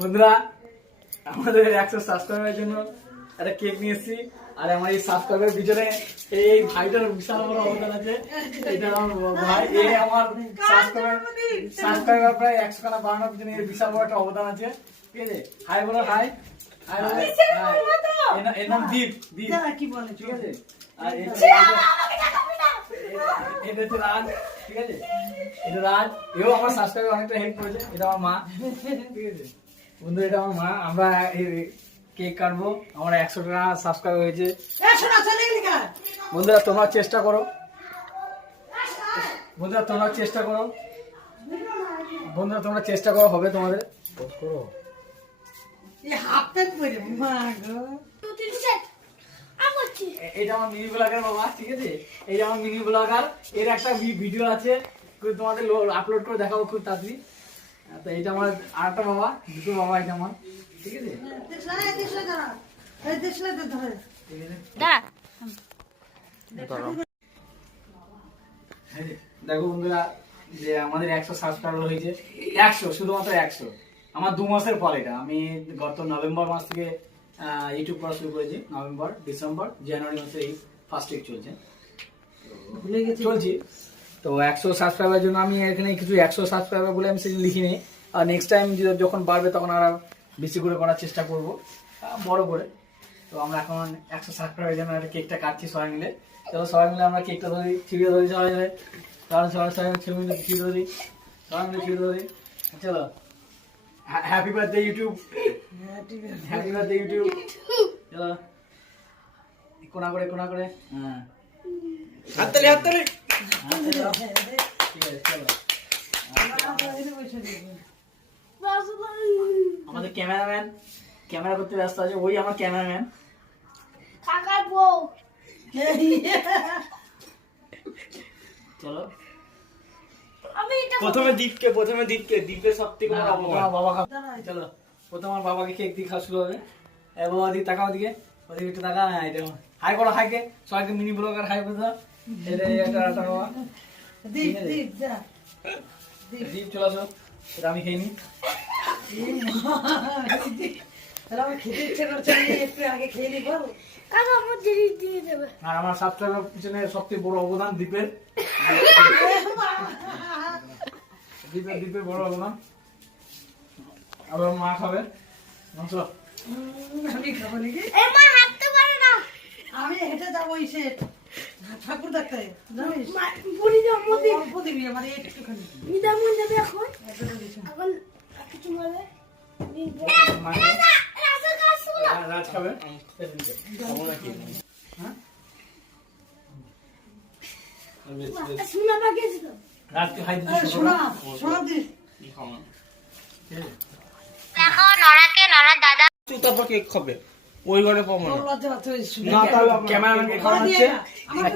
বন্ধুরা আমাদের 100 সাবস্ক্রাইবারের জন্য একটা কেক নিয়ে এসেছি। আর আমার এই সাবস্ক্রাইবারের পিছনে এই ভাইটার বিশাল বড় অবদান আছে। এটা আমার ভাই, এই আমার সাবস্ক্রাইবার প্রায় 100 খানা বানানোর পিছনে এর বিশাল বড় একটা অবদান আছে। ঠিক আছে, হাই বলো, হাই হাই বলো। এর নাম দীপ। দীপ কি বলে, ঠিক আছে। আর এটা হচ্ছে রাজ, ঠিক আছে। এটা রাজ, এও আমার সাবস্ক্রাইবার অনেকটা হেল্প করেছে। এটা আমার মা, ঠিক আছে বন্ধু, এটা আমার মা। আমরা কেক কাটবো, আমার 100 টাকা সাবস্ক্রাইব হয়েছে। বন্ধুরা তোমরা চেষ্টা করো, বন্ধুরা তোমরা চেষ্টা করো, বন্ধুরা তোমরা চেষ্টা করো, হবে তোমাদের। এটা আমার মিনি ব্লগার বাবা, ঠিক আছে। এই আমার মিনি ব্লগার, এর একটা ভিডিও আছে, তোমাদের আপলোড করে দেখাবো খুব তাড়াতাড়ি। তো এইটা আমার আরেকটা বাবা, দুটো বাবা এটা আমার, ঠিক আছে। দেখো বন্ধুরা, যে আমাদের 100 সাবস্ক্রাইবার হয়েছে। 100, শুধুমাত্র 100। আমার 2 মাসের পর এটা। আমি গত নভেম্বর মাস থেকে ইউটিউব করা শুরু করেছি। নভেম্বর, ডিসেম্বর, জানুয়ারি মাসে এই ফার্স্ট উইক চলছে, চলছি। তো 100 সাবস্ক্রাইবার জন্য আমি এখানে কিছু 100 সাবস্ক্রাইবার বলে আমি সেটা লিখিনি। আর নেক্সট টাইম যখন বাড়বে তখন আর বেশি করে করার চেষ্টা করব, বড় করে। তো আমরা এখন 100 সাবস্ক্রাইবার জন্য একটা কেকটা কাটছি সবাই মিলে। চলো সবাই মিলে আমরা কেকটা ধরি, ছিঁড়ে ধরি সবাই মিলে। কারণ সবাই ছিঁড়ে মিলে ছিঁড়ে ধরি, সবাই মিলে ছিঁড়ে ধরি। চলো, happy birthday YouTube, happy birthday YouTube. চলো কোনা করে, কোনা করে, হ্যাঁ হাততালি, হাততালি। ঠিক আছে, চলো। আমাদের ক্যামেরাম্যান ক্যামেরা করতে ব্যস্ত আছে, ওই আমার ক্যামেরাম্যান। চলো প্রথমে দীপকে দীপের সব থেকে বাবা। চলো প্রথম আমার বাবাকে কেক দিয়ে খাওয়া শুরু হবে। বাবা দিকে তাকাও, দিকে ওদিকে একটু তাকা। হ্যাঁ, এটা হাই করো, হাইকে সবাইকে মিনি ব্লগার হাই করে দাও। এটা একটা বাবা দীপ, চলে আসো, এটা আমি খেয়ে নি। আর আমার সাবস্ক্রাইবার পিছনে সবচেয়ে বড় অবদান দীপের, দীপের বড় অবদান। আবার মা খাবে মাংস। আমি খাবো নাকি? আমি হেঁটে যাবো ঠাকুর ডাক্তার জানিস, একটুখানি কিছু বলে রাজ খাবে। রাজকে খাই দিচ্ছি। তারপর কেক খাবে, ওই ঘরে পাবো না। ক্যামেরাম্যানকে খাওয়ানো হচ্ছে,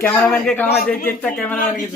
ক্যামেরাম্যানকে খাওয়ানো হচ্ছে, কেকটা ক্যামেরাম্যানকে